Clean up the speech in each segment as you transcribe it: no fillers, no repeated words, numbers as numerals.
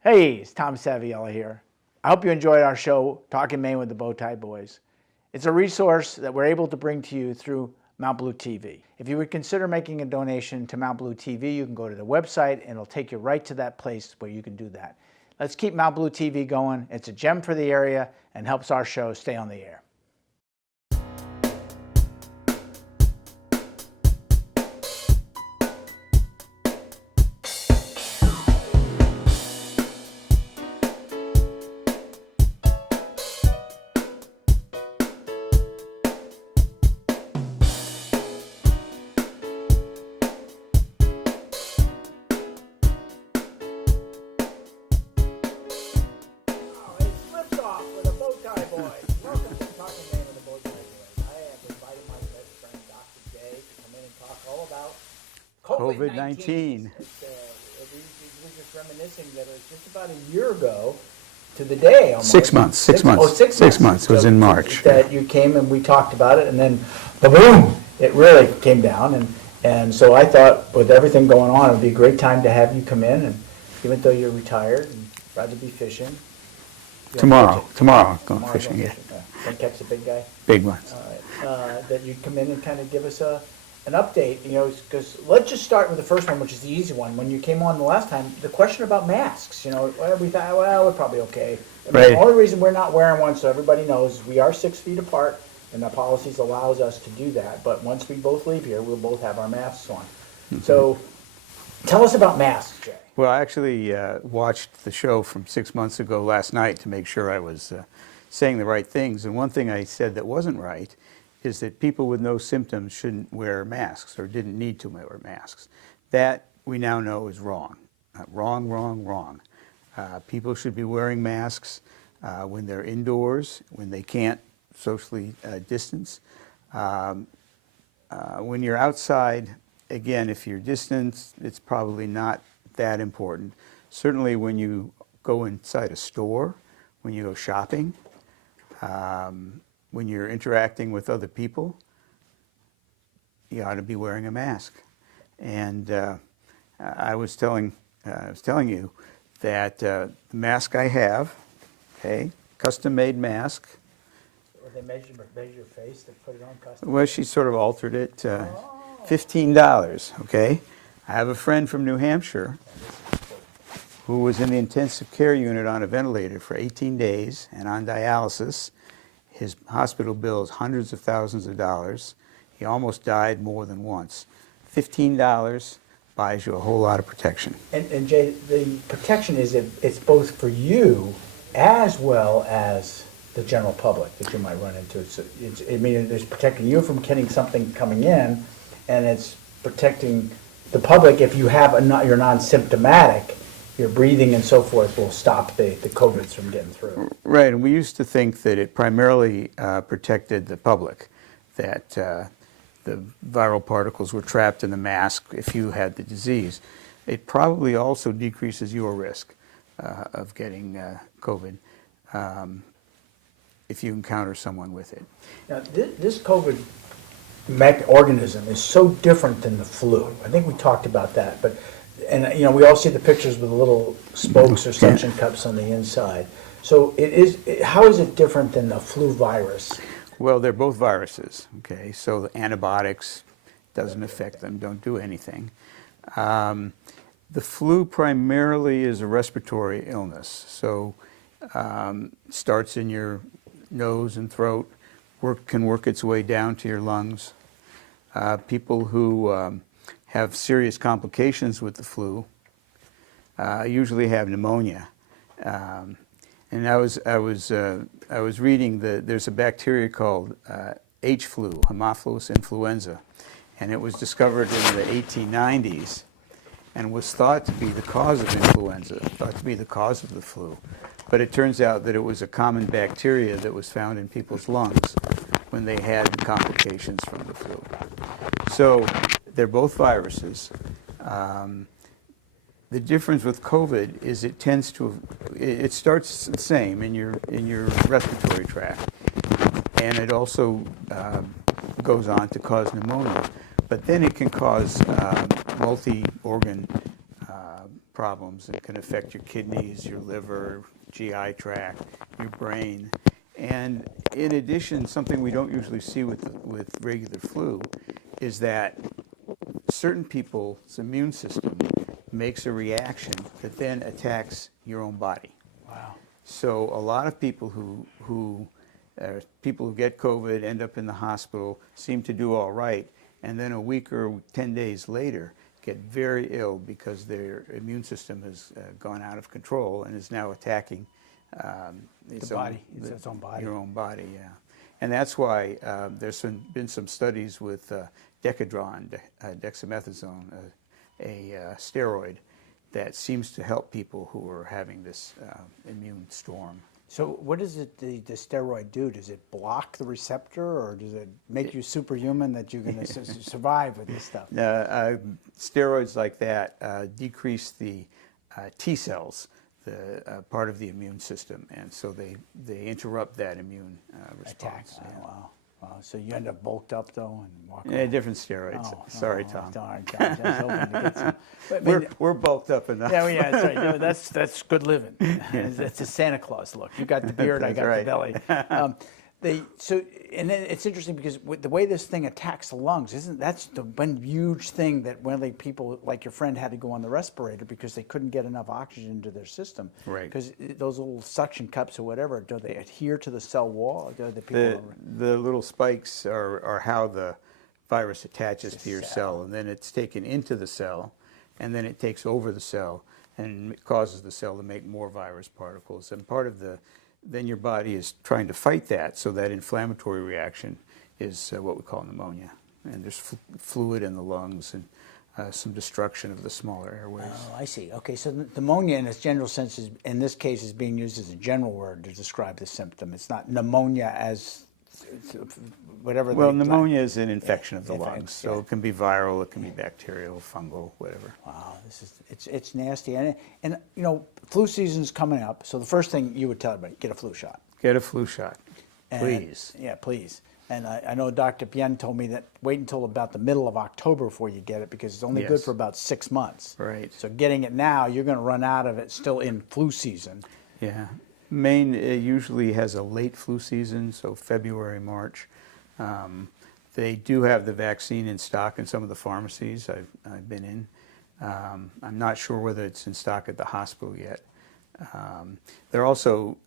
Hey, it's Tom Saviella here. I hope you enjoyed our show, Talking Maine with the Bowtie Boys. It's a resource that we're able to bring to you through Mount Blue TV. If you would consider making a donation to Mount Blue TV, you can go to the website and it'll take you right to that place where you can do that. Let's keep Mount Blue TV going. It's a gem for the area and helps our show stay on the air. COVID-19. We're just reminiscing that it was just about a year ago to the day. Almost. 6 months. 6 months. Oh, 6 months. 6 months. It was in March. That you came and we talked about it, and then boom, it really came down. And so I thought, with everything going on, it would be a great time to have you come in. And even though you're retired and rather be fishing. Tomorrow, going fishing. Yeah. Gonna catch the big guy. Big ones. All right. That you come in and kind of give us an update, because let's just start with the first one, which is the easy one. When you came on the last time, the question about masks, we thought, well, we're probably okay. Right. The only reason we're not wearing one, so everybody knows, is we are 6 feet apart, and the policies allows us to do that. But once we both leave here, we'll both have our masks on. Mm-hmm. So tell us about masks, Jay. Well, I actually watched the show from 6 months ago last night to make sure I was saying the right things. And one thing I said that wasn't right is that people with no symptoms shouldn't wear masks or didn't need to wear masks. That we now know is wrong. Wrong. People should be wearing masks when they're indoors, when they can't socially distance. When you're outside, again, if you're distanced, it's probably not that important. Certainly when you go inside a store, when you go shopping, when you're interacting with other people, you ought to be wearing a mask. And I was telling you that the mask I have, okay, custom-made mask. Or they measure your face, they put it on custom? Well, she sort of altered it. $15, okay? I have a friend from New Hampshire who was in the intensive care unit on a ventilator for 18 days and on dialysis. His hospital bill is hundreds of thousands of dollars. He almost died more than once. $15 buys you a whole lot of protection. And Jay, the protection is it's both for you as well as the general public that you might run into. It's protecting you from getting something coming in, and it's protecting the public if you're non-symptomatic. Your breathing and so forth will stop the COVIDs from getting through. Right, and we used to think that it primarily protected the public, that the viral particles were trapped in the mask if you had the disease. It probably also decreases your risk of getting COVID if you encounter someone with it. Now, this COVID organism is so different than the flu. I think we talked about that, but. And we all see the pictures with the little spokes or suction cups on the inside. So how is it different than the flu virus? Well, they're both viruses, okay? So the antibiotics doesn't affect them, don't do anything. The flu primarily is a respiratory illness. So starts in your nose and throat, can work its way down to your lungs. People who have serious complications with the flu, usually have pneumonia. And I was reading that there's a bacteria called H flu, Haemophilus influenza, and it was discovered in the 1890s and was thought to be the cause of influenza, thought to be the cause of the flu. But it turns out that it was a common bacteria that was found in people's lungs when they had complications from the flu. So they're both viruses. The difference with COVID is it starts the same in your respiratory tract, and it also goes on to cause pneumonia. But then it can cause multi-organ problems. It can affect your kidneys, your liver, GI tract, your brain. And in addition, something we don't usually see with regular flu is that certain people's immune system makes a reaction that then attacks your own body. Wow. So a lot of people who get COVID, end up in the hospital, seem to do all right, and then a week or 10 days later get very ill because their immune system has gone out of control and is now attacking its body, its own body. Your own body, yeah. And that's why there's been some studies with Decadron, dexamethasone, a steroid that seems to help people who are having this immune storm. So what does the steroid do? Does it block the receptor, or does it make you superhuman that you're going to survive with this stuff? Steroids like that decrease the T cells, the part of the immune system, and so they interrupt that immune response. Attack. Oh, wow. Wow. So you end up bulked up though and walk Yeah, different steroids. Oh, Sorry, oh, Tom. Darn, gosh, I was hoping to get some. But, We're bulked up enough. yeah, well, yeah, that's right. No, that's good living. It's a Santa Claus look. You got the beard, I got right. the belly. And then it's interesting because the way this thing attacks the lungs, that's the one huge thing that one of the people like your friend had to go on the respirator because they couldn't get enough oxygen into their system. Right. Because those little suction cups or whatever, do they adhere to the cell wall? Or do the people The little spikes are how the virus attaches to your cell. cell, and then it's taken into the cell, and then it takes over the cell and it causes the cell to make more virus particles. And then your body is trying to fight that, so that inflammatory reaction is what we call pneumonia. And there's fluid in the lungs and some destruction of the smaller airways. Oh, I see. Okay, so pneumonia in its general sense is, in this case, is being used as a general word to describe the symptom. It's not pneummonia as whatever. Well, pneumonia is an infection of the Infection, lungs, so yeah. it can be viral, it can be bacterial, fungal, whatever. Wow, it's nasty, and you know, flu season's coming up. So the first thing you would tell everybody: get a flu shot. Get a flu shot, And- please. Yeah, please. And I know Dr. Pien told me that wait until about the middle of October before you get it because it's only good Yes. for about 6 months. Right. So getting it now, you're going to run out of it still in flu season. Yeah. Maine usually has a late flu season, so February, March. They do have the vaccine in stock in some of the pharmacies I've been in. I'm not sure whether it's in stock at the hospital yet. There are also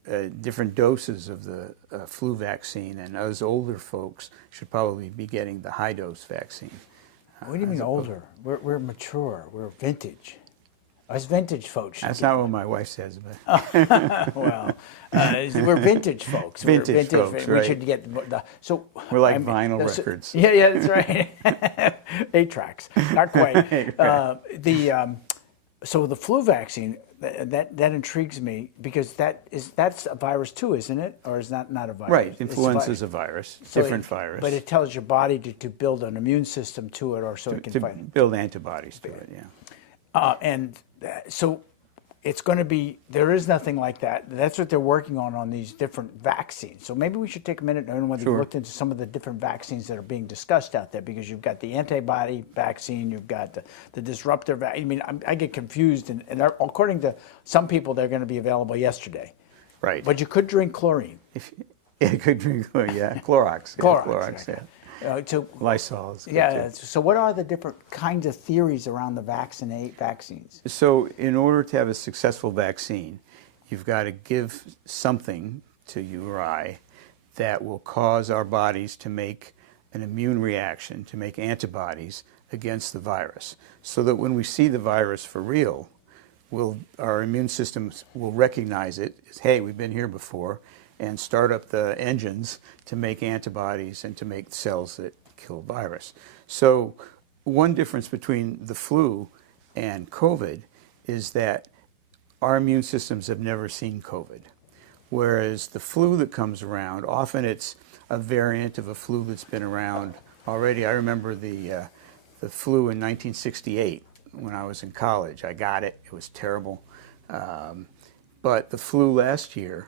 different doses of the flu vaccine, and us older folks should probably be getting the high-dose vaccine. What do you mean older? We're mature. We're vintage. Us vintage folks. That's not what my wife says, but Well, we're vintage folks. Vintage folks, We right. should get the so. we're like vinyl records. Yeah, that's right. 8 tracks, not quite. So the flu vaccine that intrigues me because that's a virus too, isn't it? Or is that not a virus? Right, It's a influenza is a virus, So different virus. But it tells your body to build an immune system to it, or so it can to fight it. build antibodies to it, yeah. So it's going to be, there is nothing like that. That's what they're working on these different vaccines. So maybe we should take a minute and whether Sure. you looked into some of the different vaccines that are being discussed out there, because you've got the antibody vaccine, you've got the disruptor vaccine. I mean, I get confused, and according to some people, they're going to be available yesterday. Right. But you could drink chlorine. Yeah, good drink, yeah, Clorox. Yeah, Clorox, yeah. So, Lysol is good yeah, too. so what are the different kinds of theories around the vaccines? So in order to have a successful vaccine, you've got to give something to you or I that will cause our bodies to make an immune reaction, to make antibodies against the virus, so that when we see the virus for real, our immune systems will recognize it as, hey, we've been here before, and start up the engines to make antibodies and to make cells that kill virus. So one difference between the flu and COVID is that our immune systems have never seen COVID. Whereas the flu that comes around, often it's a variant of a flu that's been around already. I remember the flu in 1968 when I was in college. I got it. It was terrible. But the flu last year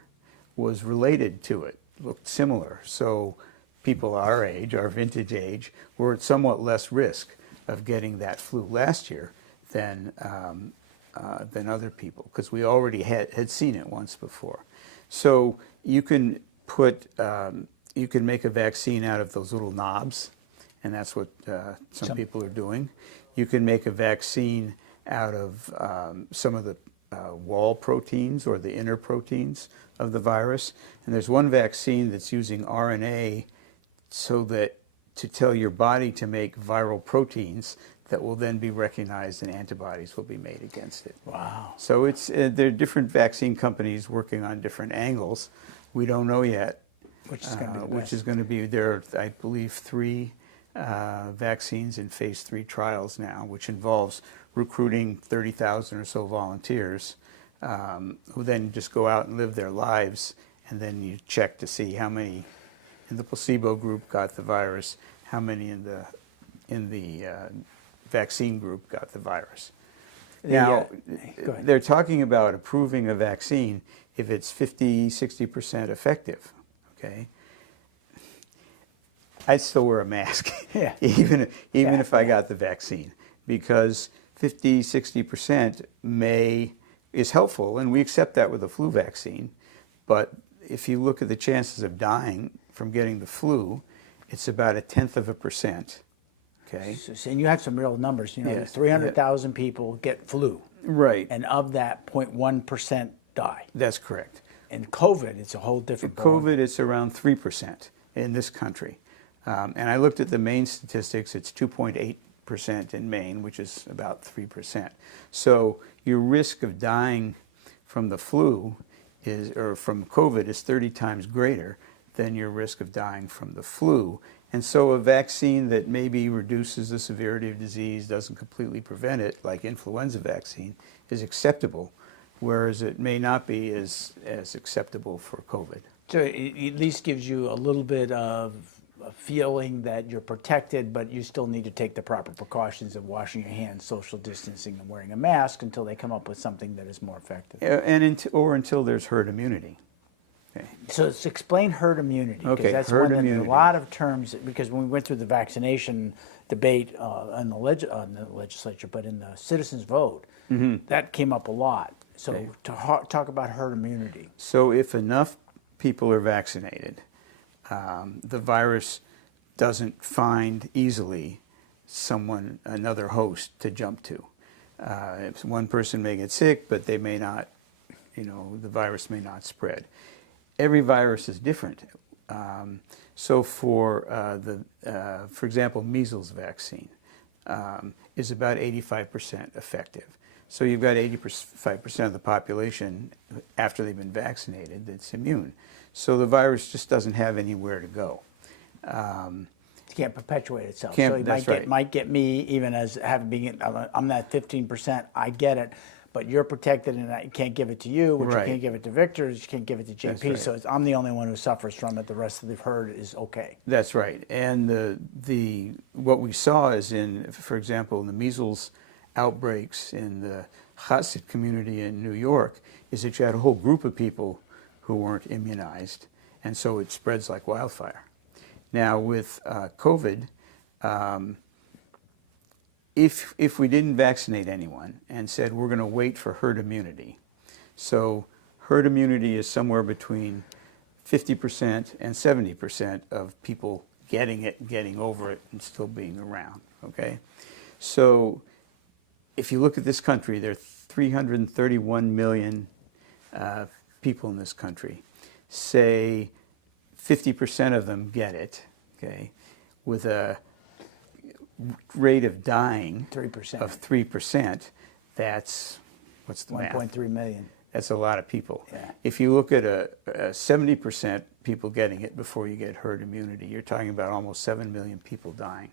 was related to it, looked similar. So people our age, our vintage age, were at somewhat less risk of getting that flu last year than than other people because we already had seen it once before. So you can you can make a vaccine out of those little knobs, and that's what some people are doing. You can make a vaccine out of some of the wall proteins or the inner proteins of the virus. And there's one vaccine that's using RNA so that to tell your body to make viral proteins that will then be recognized and antibodies will be made against it. Wow. So it's there are different vaccine companies working on different angles. We don't know yet Which is going to be the which best. is going to be, there are, I believe, 3 vaccines in phase 3 trials now, which involves recruiting 30,000 or so volunteers who then just go out and live their lives, and then you check to see how many in the placebo group got the virus, how many in the vaccine group got the virus. Now, go ahead. they're talking about approving a vaccine if it's 50, 60% effective, okay? I'd still wear a mask, Yeah. even if I got the vaccine, because 50, 60% is helpful, and we accept that with a flu vaccine. But if you look at the chances of dying from getting the flu, it's about 0.1%. Okay. So, and you have some real numbers. You know, Yes. 300,000 people get flu, Right. and of that, 0.1% die. That's correct. And COVID, it's a whole different ballgame. COVID, it's around 3% in this country. And I looked at the Maine statistics, it's 2.8% in Maine, which is about 3%. So your risk of dying from the flu or from COVID is 30 times greater than your risk of dying from the flu. And so a vaccine that maybe reduces the severity of disease, doesn't completely prevent it, like influenza vaccine, is acceptable, whereas it may not be as acceptable for COVID. So it at least gives you a little bit of a feeling that you're protected, but you still need to take the proper precautions of washing your hands, social distancing, and wearing a mask until they come up with something that is more effective. Or until there's herd immunity. Okay. So let's explain herd immunity, because Okay, that's herd one that there's immunity. a lot of terms, because when we went through the vaccination debate on the legislature, but in the citizens vote, that came up a lot. So Okay. talk about herd immunity. So if enough people are vaccinated, the virus doesn't find easily another host to jump to. If one person may get sick, but they may not, the virus may not spread. Every virus is different. So for example, measles vaccine is about 85% effective. So you've got 85% of the population after they've been vaccinated that's immune. So the virus just doesn't have anywhere to go. It can't perpetuate itself. Can't- So it that's right. might get me even as having been, I'm that 15%, I get it, but you're protected and I can't give it to you, which Right. you can't give it to Victor, you can't give it to JP, right. so I'm the only one who suffers from it, the rest of the herd is okay. That's right. And what we saw is for example, in the measles outbreaks in the Hasid community in New York, is that you had a whole group of people who weren't immunized, and so it spreads like wildfire. Now with COVID, if we didn't vaccinate anyone and said we're going to wait for herd immunity, so herd immunity is somewhere between 50% and 70% of people getting it, getting over it, and still being around, okay? So if you look at this country, there are 331 million people in this country. Say 50% of them get it, okay, with a rate of dying 3%. of 3%, that's, what's the math? 1.3 million. That's a lot of people. Yeah. If you look at a 70% people getting it before you get herd immunity, you're talking about almost 7 million people dying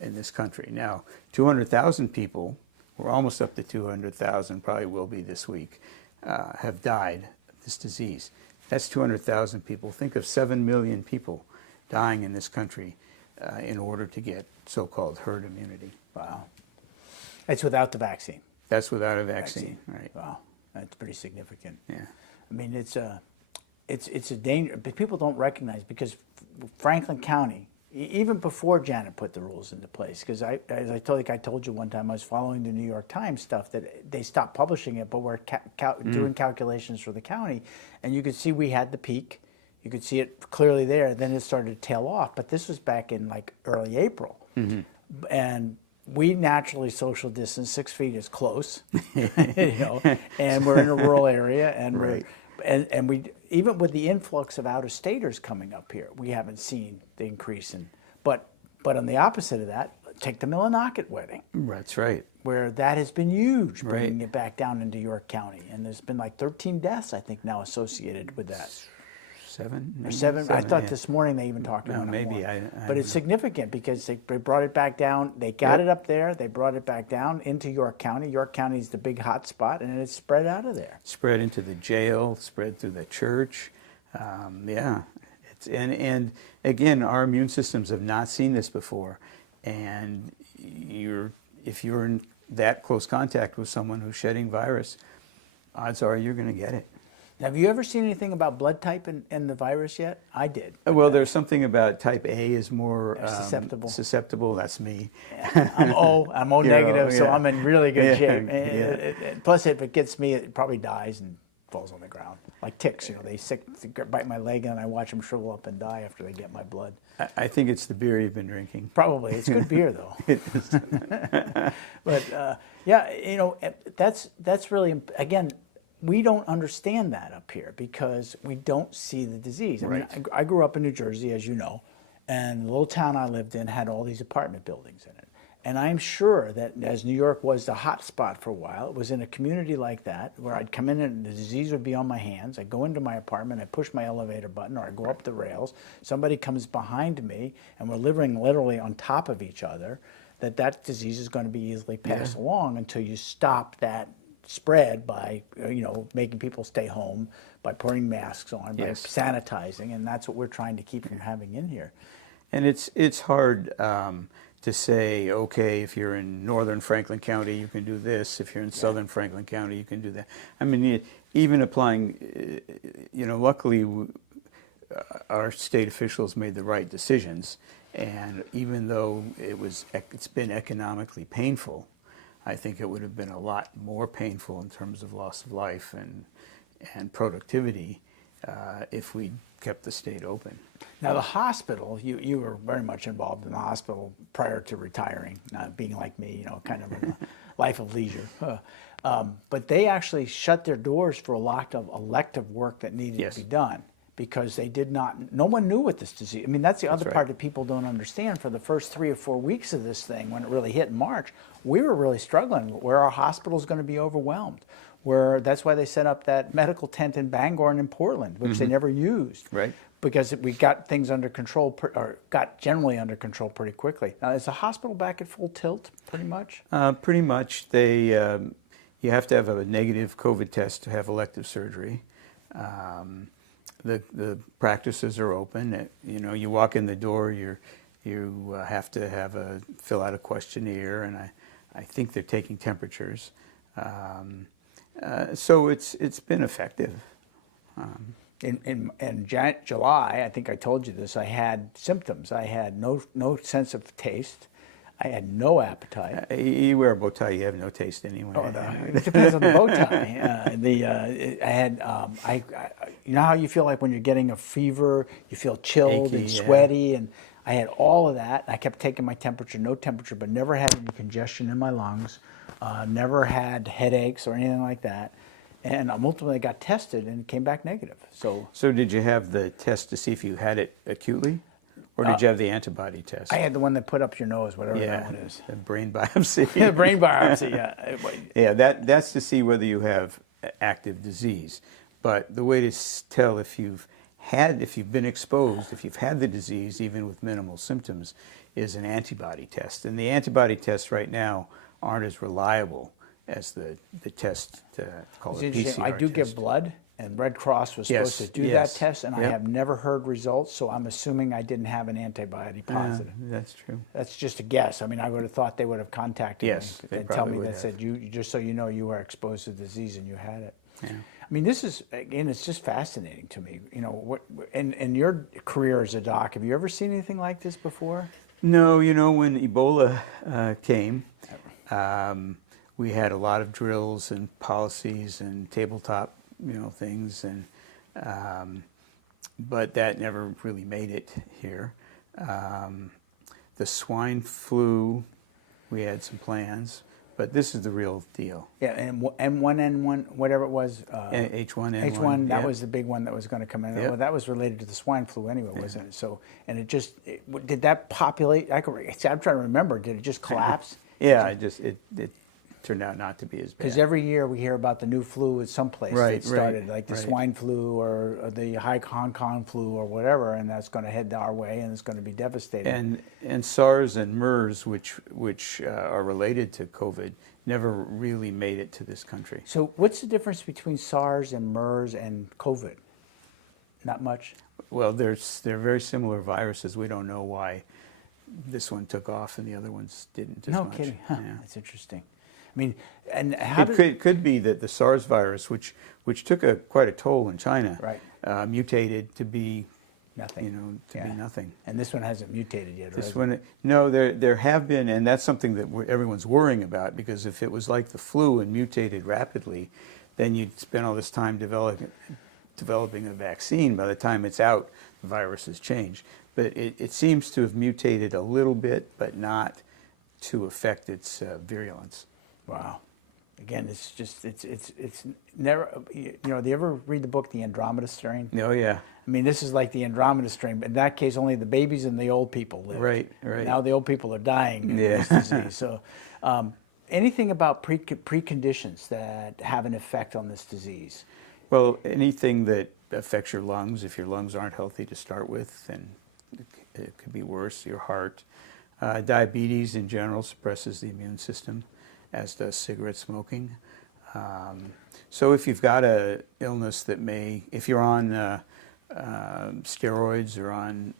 in this country. Now, 200,000 people, we're almost up to 200,000, probably will be this week, have died of this disease. That's 200,000 people. Think of 7 million people dying in this country in order to get so-called herd immunity. Wow. It's without the vaccine. That's without a vaccine, right? Wow, that's pretty significant. Yeah. I mean, it's a danger, but people don't recognize, because Franklin County even before Janet put the rules into place, because as I told you one time, I was following the New York Times stuff that they stopped publishing it, but we're doing calculations for the county, and you could see we had the peak. You could see it clearly there. Then it started to tail off, but this was back in like early April, and we naturally social distance. 6 feet is close, and we're in a rural area, and and we, even with the influx of out-of-staters coming up here, we haven't seen the increase in. But on the opposite of that, take the Millinocket wedding. That's right. Where that has been huge, bringing it back down into York County, and there's been like 13 deaths, I think, now associated with that. Seven. I thought this morning they even talked about it more. But it's significant because they brought it back down. They got it up there. They brought it back down into York County. York County is the big hot spot, and it's spread out of there. Spread into the jail, spread through the church. And again, our immune systems have not seen this before. And if you're in that close contact with someone who's shedding virus, odds are you're going to get it. Have you ever seen anything about blood type in the virus yet? I did. Well, there's something about type A is more susceptible. Susceptible, that's me. I'm O negative, so I'm in really good shape. Plus, if it gets me, it probably dies and falls on the ground. Like ticks, they bite my leg and I watch them shrivel up and die after they get my blood. I think it's the beer you've been drinking. Probably. It's good beer, though. It is. But, that's really, again, we don't understand that up here because we don't see the disease. I mean, I grew up in New Jersey, as you know, and the little town I lived in had all these apartment buildings in it. And I'm sure that as New York was the hot spot for a while, it was in a community like that where I'd come in and the disease would be on my hands. I'd go into my apartment, I'd push my elevator button, or I'd go up the rails. Somebody comes behind me, and we're living literally on top of each other, that disease is going to be easily passed along until you stop that spread by making people stay home, by putting masks on, by sanitizing, and that's what we're trying to keep from having in here. And it's hard to say, okay, if you're in northern Franklin County, you can do this. If you're in southern Franklin County, you can do that. I mean, even applying, luckily our state officials made the right decisions, and even though it's been economically painful, I think it would have been a lot more painful in terms of loss of life and productivity if we kept the state open. Now the hospital, you were very much involved in the hospital prior to retiring, not being like me, kind of in a life of leisure. But they actually shut their doors for a lot of elective work that needed to be done because they did not, no one knew what this disease, I mean, that's the other part that people don't understand. For the first 3 or 4 weeks of this thing, when it really hit in March, we were really struggling where our hospital's going to be overwhelmed. That's why they set up that medical tent in Bangor and in Portland, which they never used. Right. Because we got things under control, or got generally under control pretty quickly. Now, is the hospital back at full tilt, pretty much? Pretty much. You have to have a negative COVID test to have elective surgery. The practices are open. You walk in the door, you have to fill out a questionnaire, and I think they're taking temperatures. So it's been effective. In July, I think I told you this, I had symptoms. I had no sense of taste. I had no appetite. You wear a bow tie, you have no taste anyway. It depends on the bow tie. I had, you know how you feel like when you're getting a fever, you feel chilled and sweaty, and I had all of that. I kept taking my temperature, no temperature, but never had any congestion in my lungs, never had headaches or anything like that. And ultimately I got tested and came back negative. So did you have the test to see if you had it acutely? Or did you have the antibody test? I had the one that put up your nose, whatever that one is. The brain biopsy. The brain biopsy, yeah. Yeah, that's to see whether you have active disease. But the way to tell if you've been exposed, if you've had the disease, even with minimal symptoms, is an antibody test. And the antibody tests right now aren't as reliable as the test called a PCR I do test. give blood, and Red Cross was supposed to do that test, and I have never heard results, so I'm assuming I didn't have an antibody positive. That's true. That's just a guess. I mean, I would have thought they would have contacted me and tell me that have. said, just so you know, you were exposed to the disease and you had it. I mean, this is, again, it's just fascinating to me. You know, what in your career as a doc, have you ever seen anything like this before? No, you know, when Ebola came, we had a lot of drills and policies and tabletop, you know, things, and but that never really made it here. The swine flu, we had some plans, but this is the real deal. Yeah, and M1N1, whatever it was. H1N1. H1, that yeah. was the big one that was going to come in. Yep. Well, that was related to the swine flu anyway, wasn't it? So, and it just, did that populate? I'm trying to remember. Did it just collapse? Yeah, it turned out not to be as bad. Because every year we hear about the new flu at some place Right, that started, right, like the right. swine flu or the Hong Kong flu or whatever, and that's going to head our way and it's going to be devastating. And SARS and MERS, which are related to COVID, never really made it to this country. So what's the difference between SARS and MERS and COVID? Not much? Well, they're very similar viruses. We don't know why this one took off and the other ones didn't as No much. kidding. Huh. Yeah. That's interesting. I mean, and how It could be that the SARS virus, which took quite a toll in China, Right. mutated to be nothing. You know, to be nothing. And this one hasn't mutated yet, This right? one, no, there have been, and that's something that everyone's worrying about, because if it was like the flu and mutated rapidly, then you'd spend all this time developing a vaccine. By the time it's out, the virus has changed. But it seems to have mutated a little bit, but not to affect its virulence. Wow. Again, it's just, it's never, you know, do you ever read the book, The Andromeda Strain? Oh, yeah. I mean, this is like the Andromeda strain, but in that case, only the babies and the old people live. Right, right. Now the old people are dying of Yeah. this disease. So, anything about preconditions that have an effect on this disease? Well, anything that affects your lungs, if your lungs aren't healthy to start with, then it could be worse. Your heart. Diabetes in general suppresses the immune system, as does cigarette smoking. So if you've got an illness that if you're on steroids or on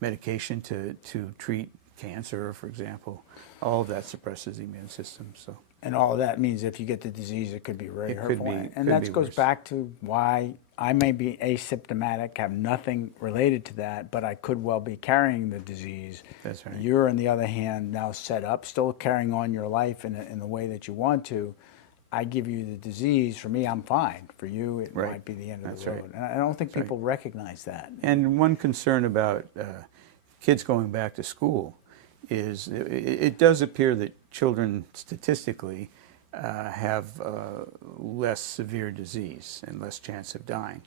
medication to treat cancer, for example, all of that suppresses the immune system. So. And all of that means if you get the disease, it could be very hurtful. And could that be goes worse. back to why I may be asymptomatic, have nothing related to that, but I could well be carrying the disease. That's right. You're, on the other hand, now set up, still carrying on your life in the way that you want to. I give you the disease. For me, I'm fine. For you, it Right. might be the end of That's the right. road. And I don't think people recognize that. And one concern about kids going back to school is it does appear that children statistically have less severe disease and less chance of dying.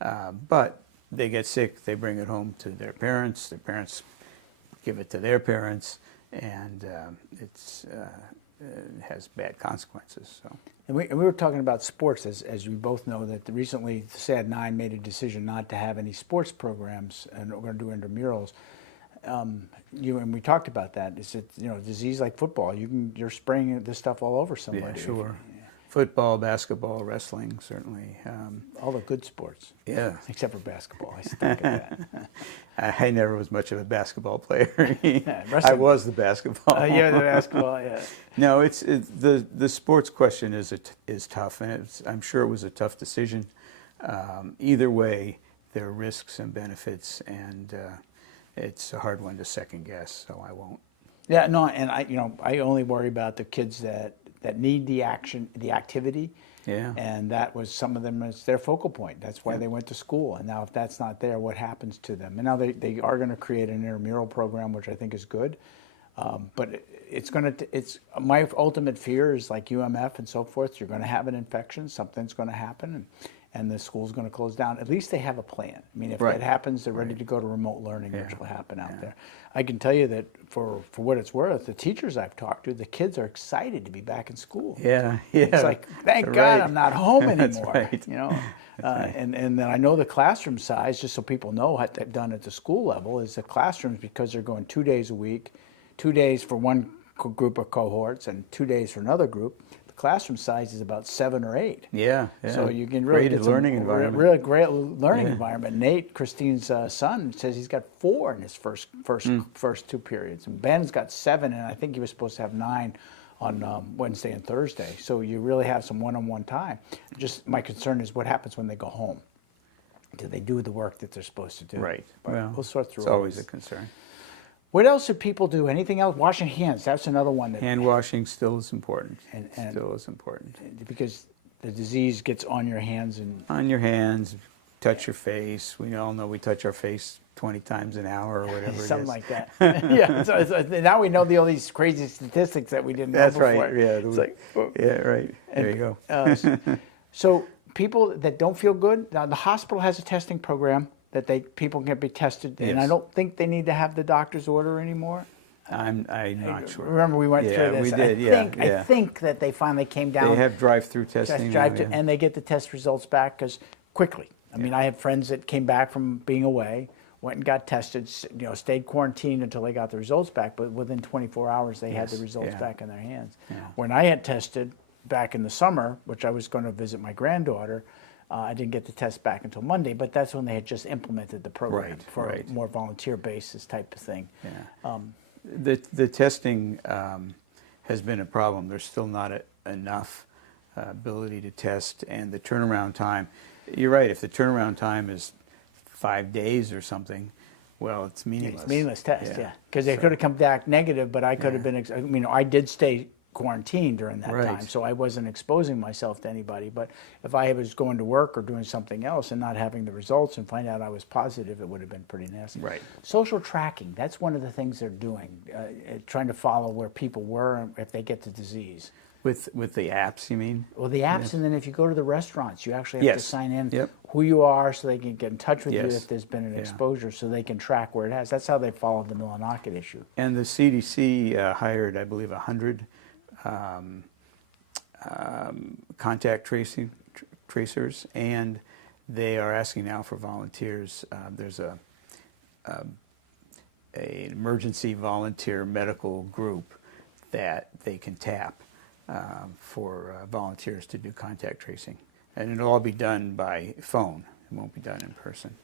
But they get sick, they bring it home to their parents give it to their parents, and it has bad consequences. So. And we were talking about sports, as we both know, that recently SAD 9 made a decision not to have any sports programs, and we're going to do intramurals. And we talked about that. Is it, you know, disease like football? You're spraying this stuff all over somebody. Yeah, sure. Football, basketball, wrestling, certainly. All the good sports. Yeah. Except for basketball. I stink at that. I never was much of a basketball player. I wrestling. was the basketball. Yeah, the basketball. Yeah. No, the sports question is tough, and I'm sure it was a tough decision. Either way, there are risks and benefits, and it's a hard one to second guess. So I won't. Yeah, no, and I only worry about the kids that need the action, the activity. Yeah. And that was, some of them, is their focal point. That's why they went to school. And now if that's not there, what happens to them? And now they are going to create an intramural program, which I think is good. But it's my ultimate fear is like UMF and so forth. You're going to have an infection, something's going to happen, and the school's going to close down. At least they have a plan. I mean, if Right. that happens, they're ready to go to remote learning, which Yeah. will happen out there. I can tell you that for what it's worth, the teachers I've talked to, the kids are excited to be back in school. Yeah, yeah. It's like, thank Right. God I'm not home That's anymore. right. You know, and then I know the classroom size, just so people know what they've done at the school level, is the classrooms, because they're going 2 days a week, 2 days for one group of cohorts and 2 days for another group. The classroom size is about 7 or 8. Yeah. So you can really Great get some learning environment. Really great learning environment. Nate, Christine's son, says he's got 4 in his first 2 periods, and Ben's got 7, and I think he was supposed to have 9 on Wednesday and Thursday. So you really have some one-on-one time. Just my concern is what happens when they go home. Do they do the work that they're supposed to do? Right. But Well, we'll sort through it's all always this. a concern. What else do people do? Anything else? Washing hands. That's another one that Hand washing still is important. And- Still is important. because the disease gets on your hands and On your hands, touch your face. We all know we touch our face 20 times an hour or whatever it is. something like that. Yeah. So now we know all these crazy statistics that we didn't know That's before. right. Yeah. It's like, yeah. Right. There you go. So people that don't feel good, now the hospital has a testing program that people can be tested, and I Yes. don't think they need to have the doctor's order anymore. I'm not sure. Remember we went through this. We did. I think that they finally came down. They have drive-through testing. now, yeah. And they get the test results back quickly. I mean, I have friends that came back from being away, went and got tested, stayed quarantined until they got the results back, but within 24 hours they had the Yes, results yeah. back in their hands. Yeah. When I had tested back in the summer, which I was going to visit my granddaughter, I didn't get the test back until Monday, but that's when they had just implemented the program Right, for right. a more volunteer basis type of thing. Yeah. The testing has been a problem. There's still not enough ability to test, and the turnaround time. You're right. If the turnaround time is 5 days or something, well, it's meaningless. It's a meaningless test, yeah. Because they could have come back negative, but I could have been, I did stay quarantined during that Right. time, so I wasn't exposing myself to anybody. But if I was going to work or doing something else and not having the results and find out I was positive, it would have been pretty nasty. Right. Social tracking, that's one of the things they're doing, trying to follow where people were if they get the disease. With the apps, you mean? Well, the apps, and then if you go to the restaurants, you actually have to Yes. sign in Yep. who you are so they can get in touch with you Yes. if there's been an Yeah. exposure, so they can track where it has. That's how they followed the Millinocket issue. And the CDC hired, I believe, 100 contact tracers, and they are asking now for volunteers. There's an emergency volunteer medical group that they can tap for volunteers to do contact tracing, and it'll all be done by phone. It won't be done in person.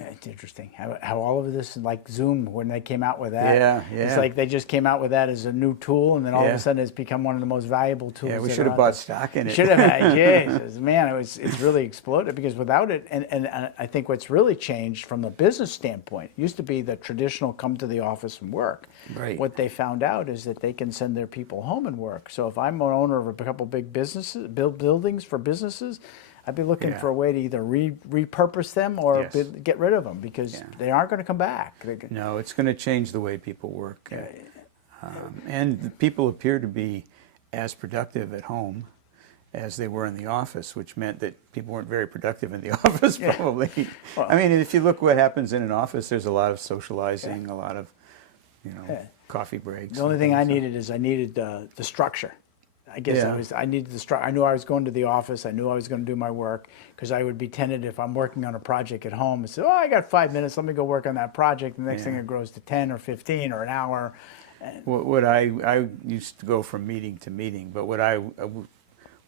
It's interesting how all of this, like Zoom, when they came out with that, Yeah, it's yeah. like they just came out with that as a new tool, and then all of Yeah. a sudden it's become one of the most valuable tools. Yeah, we that should are have out bought there. stock in it. Should have, Jesus, man, it's really exploded because without it, and I think what's really changed from a business standpoint, it used to be the traditional come to the office and work. Right. What they found out is that they can send their people home and work. So if I'm an owner of a couple big businesses, build buildings for businesses, I'd be looking Yeah. for a way to either repurpose them or Yes. get rid of them because Yeah. they aren't going to come back. No, it's going to change the way people work. And the people appear to be as productive at home as they were in the office, which meant that people weren't very productive in the office, probably. Well- I mean, if you look what happens in an office, there's a lot of socializing, a lot of, coffee breaks. The only and thing I things. needed is the structure. I guess Yeah. I needed the structure. I knew I was going to the office. I knew I was going to do my work because I would be tempted if I'm working on a project at home and say, "Oh, I got 5 minutes. Let me go work on that project." The next thing Yeah. it grows to 10 or 15 or an hour. What I used to go from meeting to meeting, but what I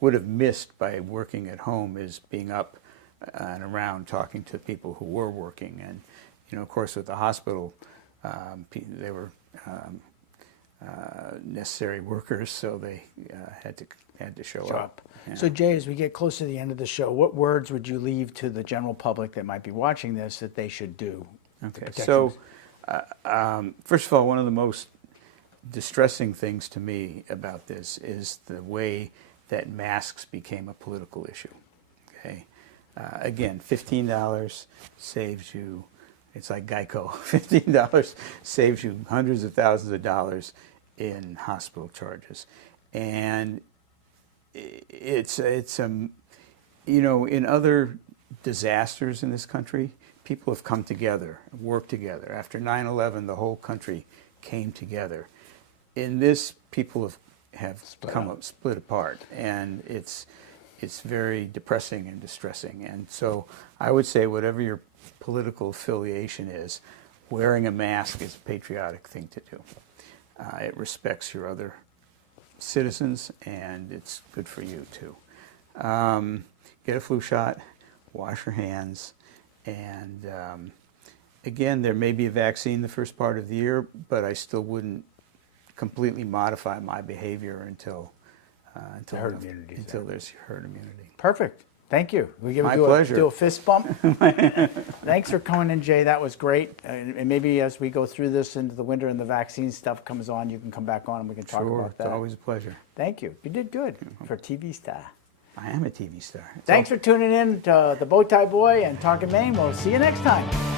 would have missed by working at home is being up and around talking to people who were working. And, of course, with the hospital, they were necessary workers, so they had to show up. Yeah. So, Jay, as we get close to the end of the show, what words would you leave to the general public that might be watching this that they should do? to Okay, protect so them? first of all, one of the most distressing things to me about this is the way that masks became a political issue. Okay, again, $15 saves you. It's like Geico. $15 saves you hundreds of thousands of dollars in hospital charges, and it's in other disasters in this country, people have come together, worked together. After 9/11, the whole country came together. In this, people have split apart, and it's very depressing and distressing. And so I would say whatever your political affiliation is, wearing a mask is a patriotic thing to do. It respects your other citizens, and it's good for you too. Get a flu shot, wash your hands, and again, there may be a vaccine the first part of the year, but I still wouldn't completely modify my behavior until herd immunity is until there's herd immunity. Perfect. Thank you. We give My do pleasure. do a fist bump. Thanks for coming in, Jay. That was great. And maybe as we go through this into the winter and the vaccine stuff comes on, you can come back on and we can talk Sure, about that. it's always a pleasure. Thank you. You did good for a TV star. I am a TV star. Thanks for tuning in to The Bowtie Boy and Talking Maine. We'll see you next time.